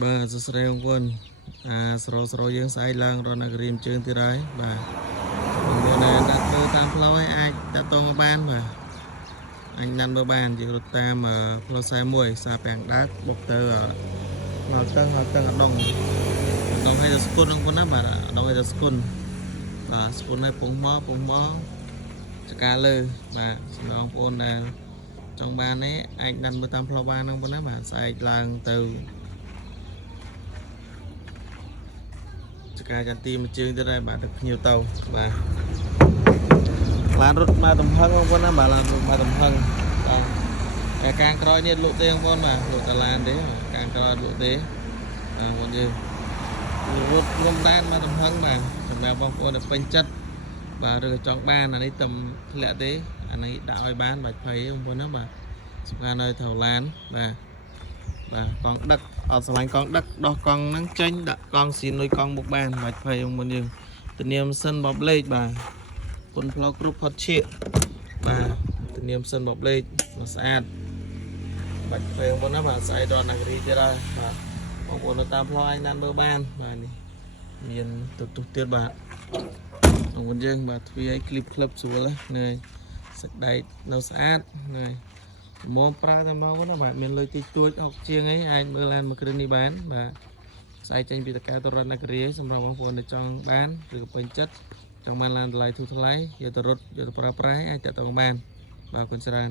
បាទសួស្តីបងប្អូនស្រោយើងស្អែកឡើងរនគិរីជើងទៀតហើយបាទមានដាក់ធ្វើតាមផ្លូវឲ្យអាចតាក់ទងមកបានបាទអញណាត់មើលបានយើងរត់តាមផ្លូវ41សាពាំងដាច់បុកទៅមកតឹងអដងឲ្យទៅស្គុនបងប្អូនណាបាទអដងឲ្យទៅស្គុនបាទស្គុនឲ្យពងមកចកាលើបាទសម្រាប់បងប្អូនដែលចង់បាននេះអាចណាត់មើលតាមផ្លូវបានបងប្អូនណាបាទស្អែកឡើងទៅចការចន្ទីមួយជើងទៀតហើយបាទទឹកភ្ញៀវទៅបាទឡានរត់មកទំហឹងបងប្អូនណាបាទឡានរត់មកទំហឹងបាទតែកាងក្រោយនេះលក់ទេបងប្អូនបាទលក់តែឡានទេកាងក្រោយលក់ទេបាទបងយើងរត់ក្រុមដែនមកទំហឹងបាទសម្រាប់បងប្អូនដែលពេញចិត្តបាទឬក៏ចង់បានអានេះទំធ្លាក់ទេអានេះដាក់ឲ្យបានបាច់ភ័យបងប្អូនណាបាទសំខាន់នៅត្រូវឡានបាទកង់ដឹកអត់ស្រឡាញ់កង់ដឹកដោះកង់ហ្នឹងចេញដាក់កង់ស៊ីនុយកង់មុខបានបាច់ភ័យមុនយើងធានាម៉ាស៊ីនបបលេខបាទពុនផ្លូវគ្រប់ផុតឈៀកបាទធានាម៉ាស៊ីនបបលេខមកស្អាតបាច់ភ័យមុនណាបាទស្អែករនគិរីទៀតហើយបាទបងប្អូននៅតាមផ្លូវឯណាមើលបានបាទនេះមានទុះទៀតបាទបងប្អូនយើងបាទទ្វារឲ្យគ្លីបក្លឹបស្រួលហ្នឹងសឹកដែកនៅស្អាតហ្នឹងមកប្រើតែមកណាបាទមានលុយតិចតួចអុកជាងអីអាចមើលឡានមួយគ្រឿងនេះបានបាទស្អែកចេញពីតកែតរនគិរីសម្រាប់បងប្អូនដែលចង់បានឬក៏ពេញចិត្តចង់បានឡានតម្លៃធូរថ្លៃយកទៅរត់យកទៅប្រើប្រាស់អាចតាក់ទងបានបាទអរគុណច្រើន